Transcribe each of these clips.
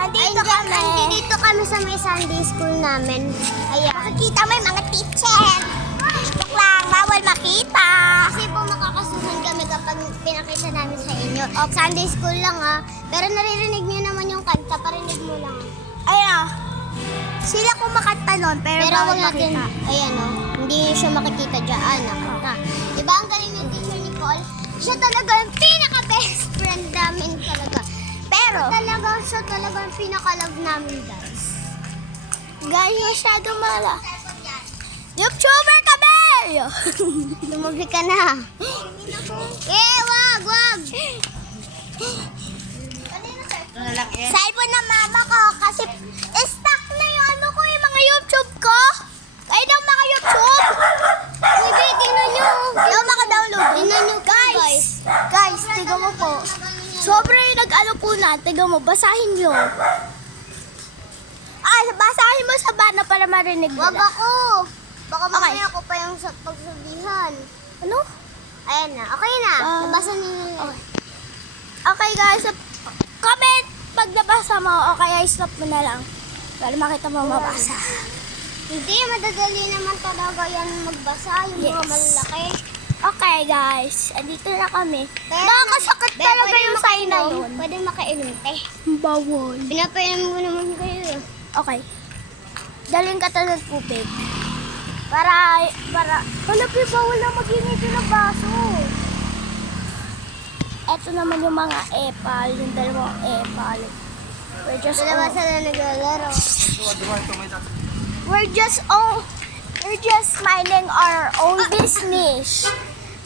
Andito kami sa may Sunday school namin. Ayan. Makikita mo yung mga teacher. Joke lang, bawal makita. Kasi po makakasuhan kami kapag pinakita namin sa inyo. Sunday school lang Pero naririnig niyo naman yung kanta, parinig mo lang. Ayan. Sila kumakanta nun, pero bawal wag natin, makita. ayan hindi niyo siya makikita dyan. Kanta. Diba ang galing ng teacher Nicole? Siya talaga yung pinaka-best friend namin talaga. Pero, siya talaga yung pinaka-love namin, guys. Guys, masyado mala. YouTuber kami! Lumagay ka na. Wag! Cellphone ng mama ko kasi stuck na yung yung mga YouTube ko. Kayo daw mga YouTube. Hindi, tingnan nyo. Daw maka-download. Tingnan nyo, guys. Guys, tiga mo po. Sobrang nag-ano po na. Tiga mo, basahin nyo. Basahin mo sa bana para marinig Wag nila. ako. Baka Okay. mamaya ako pa yung pagsabihan. Ano? Ayan na. Okay na. Nabasa niyo. Okay guys, comment pag nabasa mo o kaya stop mo na lang para makita mo mabasa. Hindi, madadali naman talaga yan magbasa. Yung mga Yes. malalaki. Okay guys, andito na kami. Pero, Nakakasakit talaga pwede yung sign na makainom. yun. Pwede makainom, te. Bawal. Pinapainom mo naman kayo. Okay. Daling ka to ng tubig. Para, wala bawal na mag-init ng baso. Eto naman yung mga epal, yung dalawang epal. We're just Dalawa sila naglalaro. We're just minding our own business.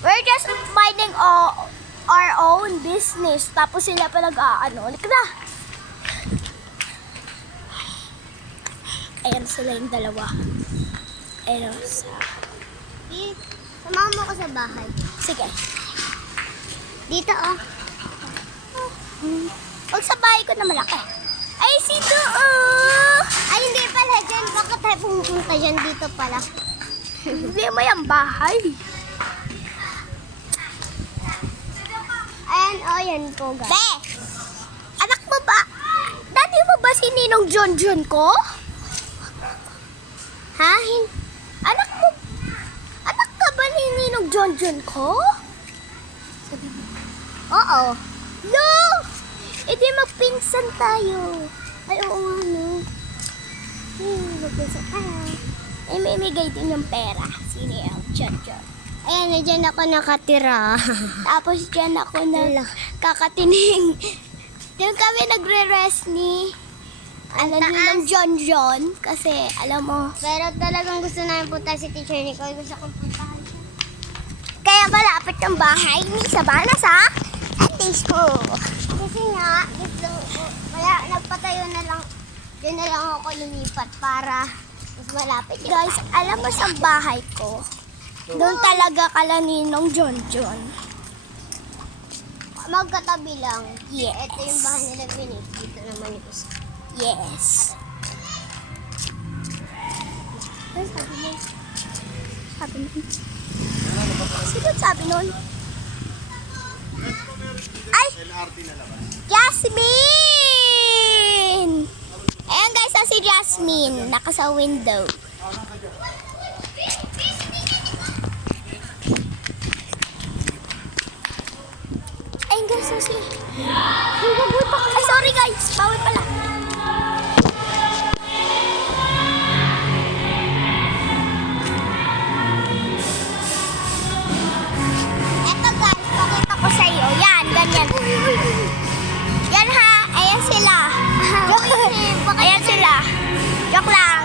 We're just minding our own business. Tapos sila pa nag-aano. Halika na! Ayan sila yung dalawa. Ayan sa... Samahan mo ko sa bahay. Sige. Dito, Huwag sa bahay ko na malaki. Ay, sito! Ay, hindi pala dyan. Bakit tayo pumunta dyan? Dito pala. Hindi mo yung bahay. Ayan, yan po, guys. Be! Anak mo ba? Dati mo ba si Ninong John ko? Ha? Anak ka ba ni Ninong John ko? Oo. No! E di magpinsan tayo. Ay, oo nga, no. Magpisa tayo. Eh, may migay din yung pera. Sino yung John? Ayan, dyan ako nakatira. Tapos dyan ako na kakatining. Doon kami nagre-rest ni Ninong John. Kasi, alam mo, Pero talagang gusto namin punta si Teacher Nicole. Gusto kong puntahan siya. kaya malapit yung bahay ni Sabana sa Sunday School. Kasi nga, gusto ko, kaya nagpatayo na lang, dyan na lang ako lumipat para mas malapit yung Guys, alam mo sa bahay ko, doon talaga kala Ninong John. magkatabi lang. Yes. Ito yung bahay nila Vinny. Dito naman yung isa. Yes. Ano sabi mo? Sabi mo? Sino sabi nun? Ay! Jasmine! Ayan guys, si Jasmine. Naka sa window. Ayun guys, si... Ay, sorry guys. Bawal pala. Eto guys, pakita ko sa iyo. Yan, ganyan. Yan ha. Ayan sila. Ayan sila. Joke lang.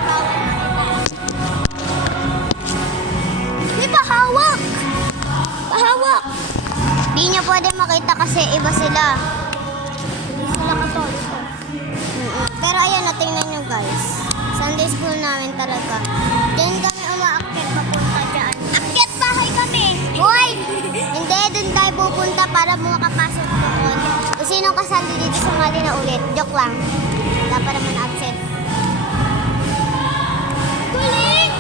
Di ba hawak? Pahawak. Di niya pwede makita kasi iba sila. Hindi sila katoliko. Pero ayan, natingnan nyo guys. Sunday school namin talaga. Diyan kami umaakyat papunta dyan. Akyat bahay kami. Hoy! Hindi, dun tayo pupunta para makapasok doon. Kung sinong kasali dito, sumali na ulit. Joke lang. Wala pa naman absent. Galing!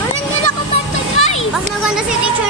Galing nila kumanta guys! Mas maganda si Teacher